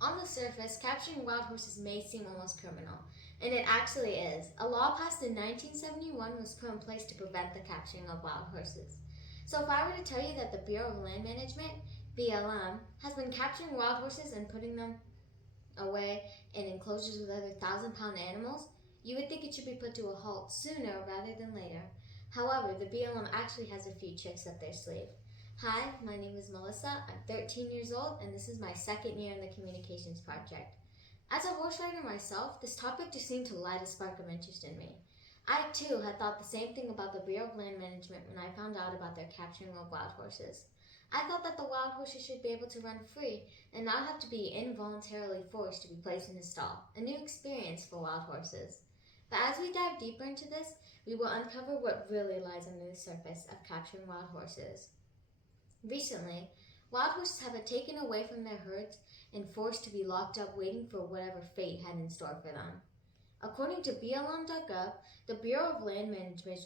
On the surface, capturing wild horses may seem almost criminal, and it actually is. A law passed in 1971 was put in place to prevent the capturing of wild horses. So if I were to tell you that the Bureau of Land Management, BLM, has been capturing wild horses and putting them away in enclosures with other 1,000-pound animals, you would think it should be put to a halt sooner rather than later. However, the BLM actually has a few tricks up their sleeve. Hi, my name is Melissa. I'm 13 years old, and this is my second year in the Communications Project. As a horse rider myself, this topic just seemed to light a spark of interest in me. I too had thought the same thing about the Bureau of Land Management when I found out about their capturing of wild horses. I thought that the wild horses should be able to run free and not have to be involuntarily forced to be placed in a stall, a new experience for wild horses. But as we dive deeper into this, we will uncover what really lies under the surface of capturing wild horses. Recently, wild horses have been taken away from their herds and forced to be locked up waiting for whatever fate had in store for them. According to BLM.gov, the Bureau of Land Management is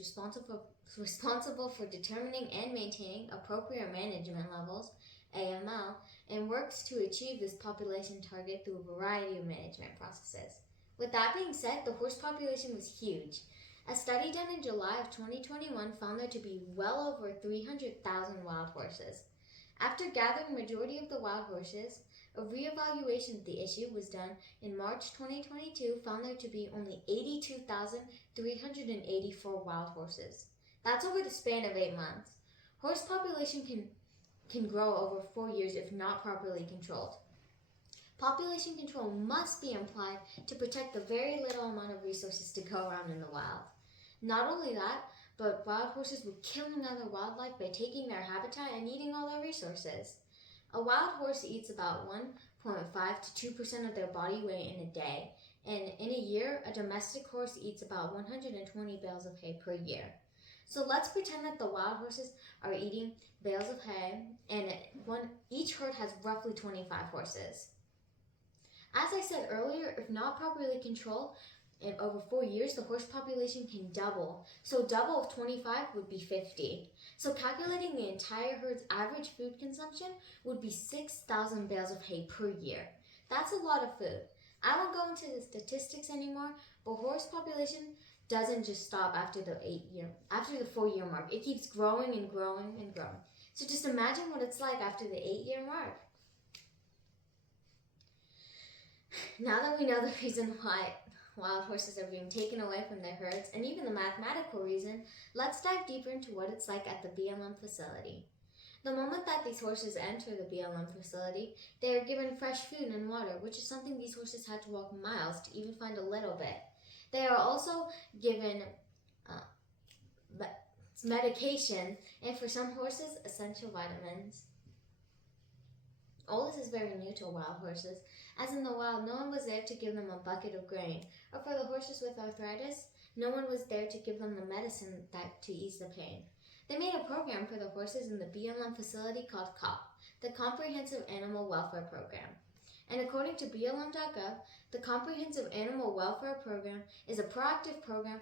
responsible for determining and maintaining appropriate management levels, AML, and works to achieve this population target through a variety of management processes. With that being said, the horse population was huge. A study done in July of 2021 found there to be well over 300,000 wild horses. After gathering majority of the wild horses, a reevaluation of the issue was done in March 2022, found there to be only 82,384 wild horses. That's over the span of 8 months. Horse population can grow over 4 years if not properly controlled. Population control must be applied to protect the very little amount of resources to go around in the wild. Not only that, but wild horses were killing other wildlife by taking their habitat and eating all their resources. A wild horse eats about 1.5 to 2% of their body weight in a day, and in a year, a domestic horse eats about 120 bales of hay per year. So let's pretend that the wild horses are eating bales of hay, and each herd has roughly 25 horses. As I said earlier, if not properly controlled, in over 4 years, the horse population can double. So double of 25 would be 50. So calculating the entire herd's average food consumption would be 6,000 bales of hay per year. That's a lot of food. I won't go into the statistics anymore, but horse population doesn't just stop after the 4-year mark. It keeps growing and growing and growing. So just imagine what it's like after the 8-year mark. Now that we know the reason why wild horses are being taken away from their herds, and even the mathematical reason, let's dive deeper into what it's like at the BLM facility. The moment that these horses enter the BLM facility, they are given fresh food and water, which is something these horses had to walk miles to even find a little bit. They are also given medication, and for some horses, essential vitamins. All this is very new to wild horses, as in the wild no one was there to give them a bucket of grain, or for the horses with arthritis, no one was there to give them the medicine to ease the pain. They made a program for the horses in the BLM facility called COP, the Comprehensive Animal Welfare Program. And according to BLM.gov, the Comprehensive Animal Welfare Program is a proactive program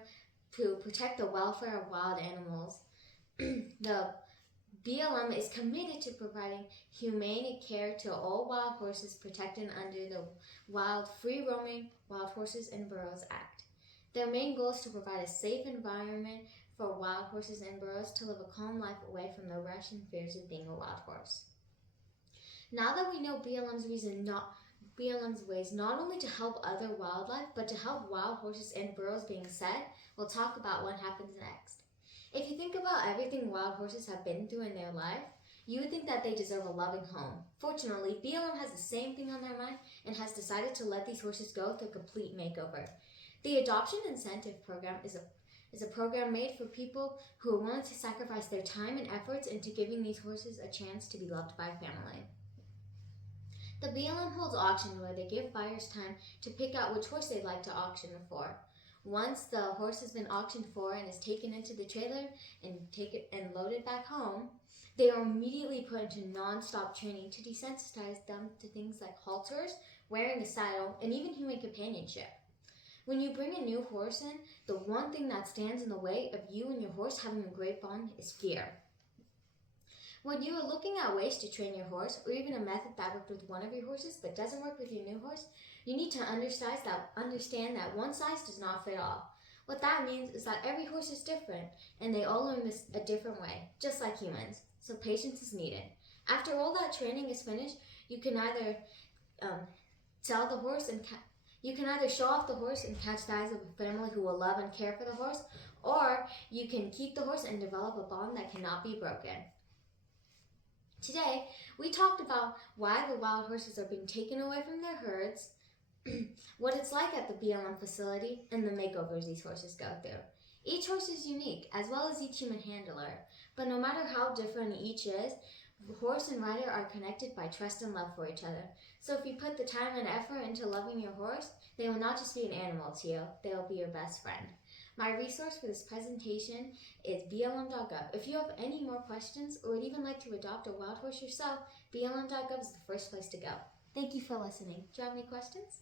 to protect the welfare of wild animals. The BLM is committed to providing humane care to all wild horses protected under the Wild Free Roaming Wild Horses and Burros Act. Their main goal is to provide a safe environment for wild horses and burros to live a calm life away from the rush and fears of being a wild horse. Now that we know BLM's ways not only to help other wildlife, but to help wild horses and burros being set, we'll talk about what happens next. If you think about everything wild horses have been through in their life, you would think that they deserve a loving home. Fortunately, BLM has the same thing on their mind and has decided to let these horses go through a complete makeover. The Adoption Incentive Program is a program made for people who are willing to sacrifice their time and efforts into giving these horses a chance to be loved by a family. The BLM holds auctions where they give buyers time to pick out which horse they'd like to auction for. Once the horse has been auctioned for and is taken into the trailer and loaded back home, they are immediately put into non-stop training to desensitize them to things like halters, wearing a saddle, and even human companionship. When you bring a new horse in, the one thing that stands in the way of you and your horse having a great bond is fear. When you are looking at ways to train your horse, or even a method that worked with one of your horses but doesn't work with your new horse, you need to understand that one size does not fit all. What that means is that every horse is different, and they all learn this a different way, just like humans. So patience is needed. After all that training is finished, you can either sell the horse and you can either show off the horse and catch the eyes of a family who will love and care for the horse, or you can keep the horse and develop a bond that cannot be broken. Today, we talked about why the wild horses are being taken away from their herds, what it's like at the BLM facility, and the makeovers these horses go through. Each horse is unique, as well as each human handler, but no matter how different each is, horse and rider are connected by trust and love for each other. So if you put the time and effort into loving your horse, they will not just be an animal to you, they will be your best friend. My resource for this presentation is blm.gov. If you have any more questions or would even like to adopt a wild horse yourself, blm.gov is the first place to go. Thank you for listening. Do you have any questions?